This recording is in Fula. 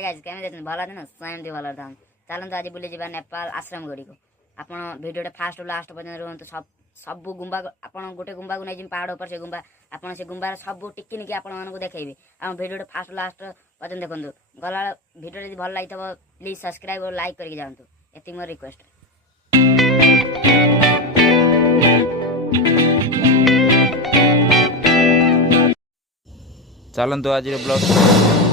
Hi guys केमे देछन भला दिन सेमती भला दाम चलंतु आज बुली जिबा नेपाल आश्रम गड़ी को आपण वीडियो फास्ट टू लास्ट पर्यंत रहंतु सब गुंबा आपण गोटे गुंबा को नै जिम पहाड़ ऊपर से गुंबा आपण से गुंबा सब टिकिन के आपण मानको देखेबे हम वीडियो फास्ट लास्ट पर्यंत देखंतु गला वीडियो यदि भल लागितबो प्लीज सब्सक्राइब और लाइक करके जानतु एति मोर रिक्वेस्ट। चलंतु आज ब्लॉग